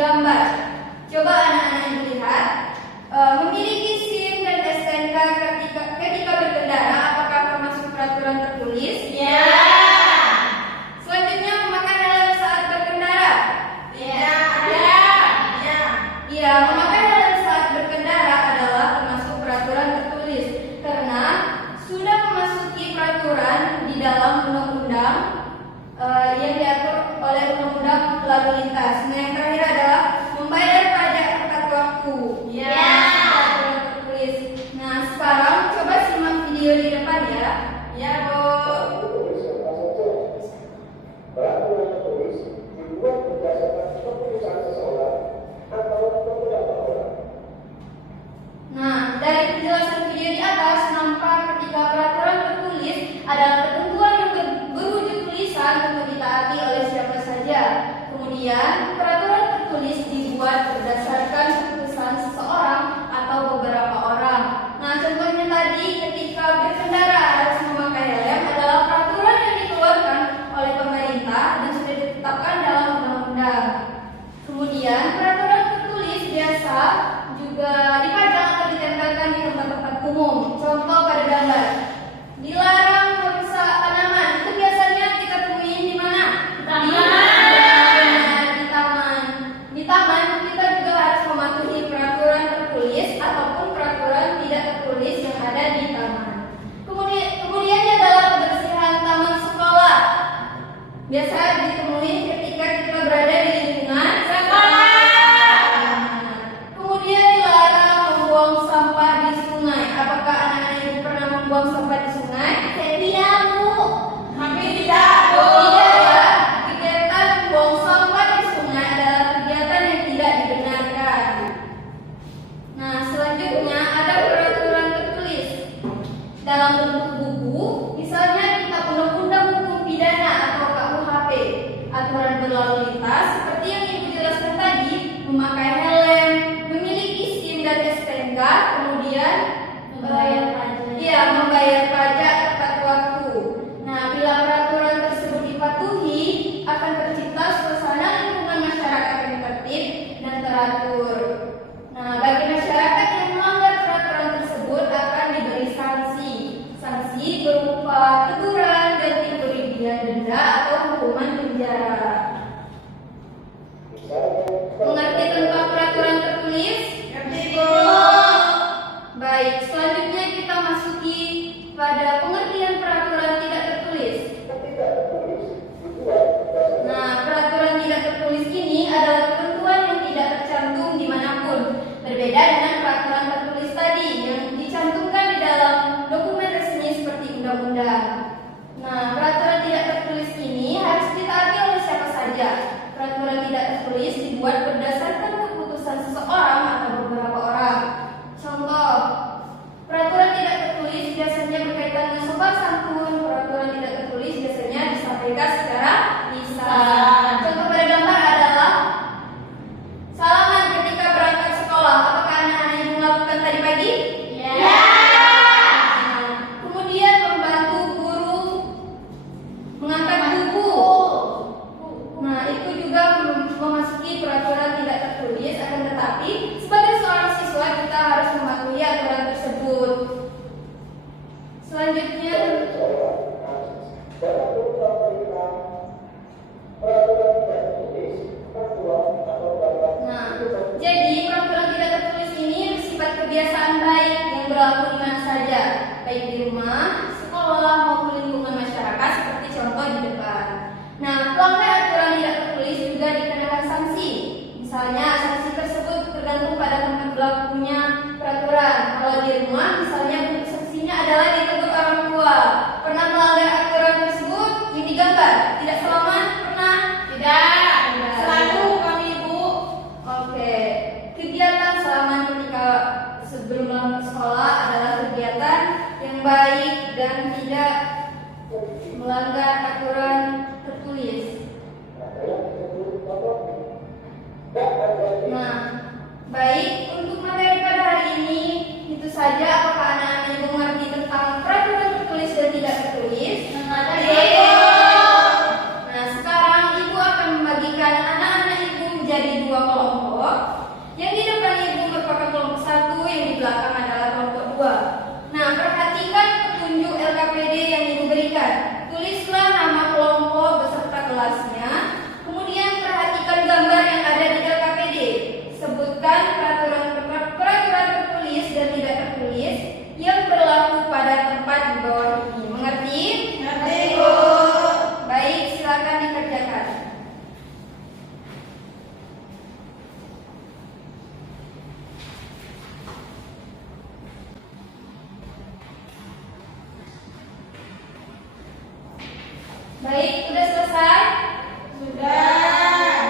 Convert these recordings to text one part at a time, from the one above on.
gambar. Coba anak-anak ibu lihat, memiliki SIM dan STNK ketika berkendara, apakah termasuk peraturan tertulis? Ya. Selanjutnya, memakai helm saat berkendara. Ya. Iya, memakai helm saat berkendara adalah termasuk peraturan tertulis karena sudah memasuki peraturan di dalam undang-undang yang diatur oleh undang-undang lalu lintas. Nah, yang terakhir adalah membayar pajak tepat waktu. Ya. Peraturan tertulis. Nah, sekarang coba simak video di depan ya. Ya, Bu. Peraturan tertulis dibuat berdasarkan keputusan seseorang atau beberapa orang. Nah, dari penjelasan video di atas nampak ketika peraturan tertulis adalah ketentuan yang berwujud tulisan untuk ditaati oleh siapa saja. Kemudian, peraturan tertulis dibuat berdasarkan keputusan seseorang atau beberapa orang. Nah, contohnya tadi ketika berkendara harus memakai helm adalah peraturan yang dikeluarkan oleh pemerintah dan sudah ditetapkan dalam undang-undang. Kemudian, peraturan tertulis biasa juga dipajang atau ditempelkan di tempat-tempat umum. Contoh pada gambar, dilarang merusak tanaman. Itu biasanya kita temuin di mana? Di taman. Di taman kita juga harus mematuhi peraturan tertulis ataupun peraturan tidak tertulis yang ada di taman. Kemudian adalah kebersihan taman sekolah. Biasa ditemui ketika kita berada di lingkungan sekolah. Kemudian dilarang membuang sampah di sungai. Apakah anak-anak ibu pernah membuang sampah di sungai? Saya tidak, Bu. Kami tidak, Bu. Tidak ya. Kegiatan membuang sampah di sungai adalah kegiatan yang tidak dibenarkan. Nah, selanjutnya ada peraturan tertulis dalam bentuk buku, misalnya kitab undang-undang hukum pidana atau KUHP, aturan berlalu lintas seperti yang ibu jelaskan tadi, memakai helm, memiliki SIM dan STNK, kemudian Membayar pajak. membayar pajak tepat waktu. Nah, bila peraturan tersebut dipatuhi, akan tercipta suasana lingkungan masyarakat yang tertib dan teratur. Nah, bagi masyarakat yang melanggar peraturan tersebut akan diberi sanksi. Sanksi berupa teguran dan kerugian denda atau hukuman penjara. Mengerti tentang peraturan tertulis? Ngerti, Bu. Baik, selanjutnya kita masuki pada pengertian peraturan tidak tertulis. Tidak tertulis dibuat berdasarkan Nah, peraturan tidak tertulis ini adalah ketentuan yang tidak tercantum dimanapun. Berbeda dengan peraturan tertulis tadi yang dicantumkan di dalam dokumen resmi seperti undang-undang. Nah, peraturan tidak tertulis ini harus ditaati oleh siapa saja. Peraturan tidak tertulis dibuat berdasarkan keputusan seseorang atau beberapa orang. Contoh, peraturan tidak tertulis biasanya berkaitan dengan sopan santun. Peraturan tidak tertulis biasanya disampaikan secara lisan. Contoh pada gambar adalah salaman ketika berangkat sekolah. Apakah anak-anak ibu melakukan tadi pagi? Ya. Nah, kemudian membantu guru mengangkat buku. Nah, itu juga memasuki peraturan tidak tertulis, akan tetapi sebagai seorang siswa kita harus mematuhi aturan tersebut. Selanjutnya, seseorang dalam berusaha perintah peraturan tidak tertulis faktual atau dapat nah, jadi peraturan tidak tertulis ini bersifat kebiasaan baik yang berlaku di mana saja, baik di rumah, sekolah maupun lingkungan masyarakat seperti contoh di depan. Nah, pelanggar aturan tidak tertulis juga dikenakan sanksi. Misalnya, sanksi tersebut tergantung pada tempat berlakunya peraturan. Kalau di rumah, misalnya bentuk sanksinya adalah ditegur orang tua. Pernah melanggar aturan tersebut? Yang digambar. Tidak salaman? Pernah? Tidak. Tidak. Selalu kami, Bu. Oke. Kegiatan salaman ketika sebelum berangkat sekolah adalah kegiatan yang baik dan tidak melanggar aturan tertulis. Nah, baik, untuk materi pada hari ini itu saja. Apakah anak-anak ibu mengerti tentang peraturan tertulis dan tidak tertulis? Mengerti. Nah, sekarang ibu akan membagikan anak-anak ibu menjadi menjadi 2 kelompok. Yang di depan Ibu merupakan kelompok 1, yang di belakang adalah kelompok 2. Nah, perhatikan petunjuk LKPD yang Ibu berikan. Tulislah nama kelompok beserta kelasnya. Kemudian perhatikan gambar yang ada di LKPD. Sebutkan peraturan tertulis dan tidak tertulis yang berlaku pada tempat di bawah ini. Mengerti? Ngerti, Bu. Baik, silakan dikerjakan. Baik, sudah selesai? Sudah.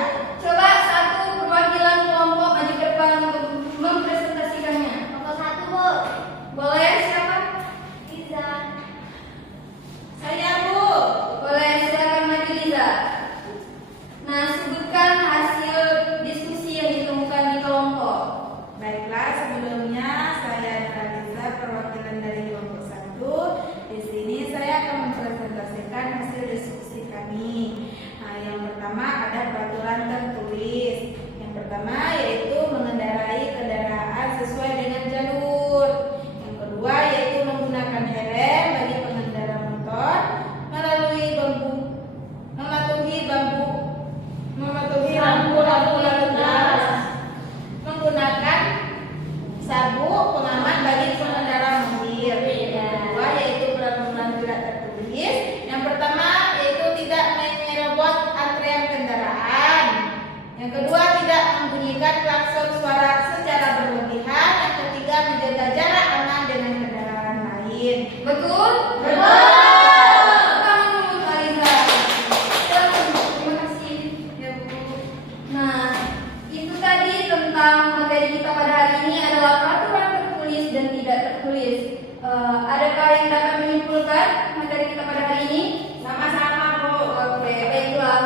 Coba satu perwakilan kelompok maju ke depan untuk mempresentasikannya. Kelompok 1, Bu. Boleh, siapa? Liza. Saya, Bu. Boleh, silakan maju Liza. Nah, sebutkan hasil diskusi yang ditemukan di kelompok. Baiklah, sebelumnya saya Liza, perwakilan dari kelompok 1. Di sini saya akan mempresentasikan hasil diskusi kami. Nah, yang pertama ada peraturan tertulis. Yang pertama yaitu mengendarai kendaraan sesuai dengan jalur. Yang kedua yaitu menggunakan helm bagi pengendara motor, mematuhi lampu lalu lintas, menggunakan sabuk pengaman bagi pengendara mobil. Yang kedua yaitu peraturan tidak tertulis. Yang pertama yaitu tidak menyerobot antrean kendaraan. Yang kedua tidak membunyikan klakson suara secara berlebihan. Yang ketiga menjaga jarak aman dengan kendaraan lain. Betul? Betul. Kamu, Liza. Silakan, terima kasih. Ya, Bu. Nah, itu tadi tentang materi kita pada hari ini adalah peraturan tertulis dan tidak tertulis. Adakah yang dapat menyimpulkan materi kita pada hari ini? Sama-sama, Bu. Oke, baiklah.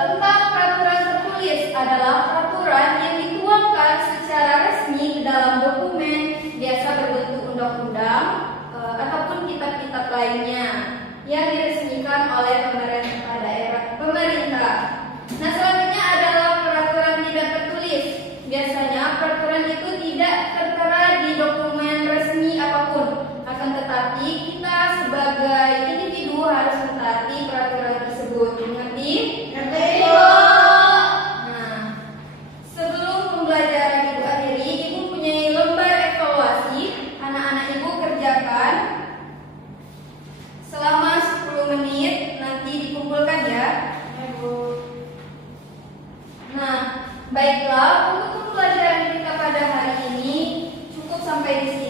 Tentang peraturan tertulis adalah peraturan yang dituangkan secara resmi ke dalam dokumen biasa berbentuk undang-undang ataupun kitab-kitab lainnya yang diresmikan oleh pemerintah. Nah, selanjutnya adalah peraturan tidak tertulis. Biasanya peraturan itu tidak tertera di dokumen resmi apapun. Akan tetapi kita sebagai individu harus mentaati peraturan tersebut. Mengerti? Ngerti, Bu. Bu. Nah, sebelum pembelajaran Ibu akhiri, Ibu punya lembar evaluasi. Anak-anak Ibu kerjakan selama 10 menit, nanti dikumpulkan ya. Ya, Bu. Nah, baiklah, untuk pembelajaran kita pada hari ini cukup sampai di sini.